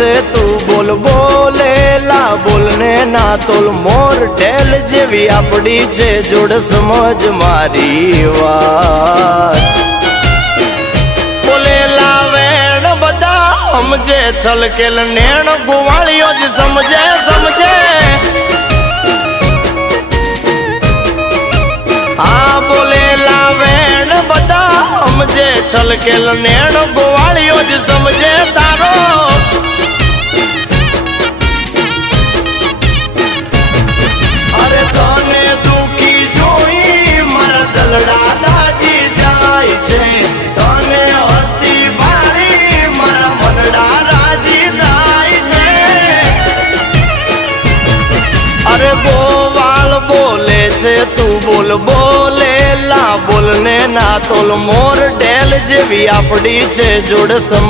છે તું બોલ બોલેલા બોલને ના તોલ મોર ઢેલ જેવી આપડી છે જોડ સમજ મારી વાત બોલેલા વેણ બધા સમજે છલકેલ નેણ ગોવાળીઓ જ સમજે સમજે હા બોલેલા વેણ બધા સમજે છલકેલ નેણ ગોવાળીઓ જ સમજે તારો અરે તને દુખી જોઈ મારા દલડા દાજી જાય છે તને હસ્તી ભાળી મારા મનડા રાજી થાય છે અરે ગોવાળ બોલે છે તું બોલ બોલેલા બોલને ના તોલ મોર ઢેલ જેવી આપડી છે જોડ સમ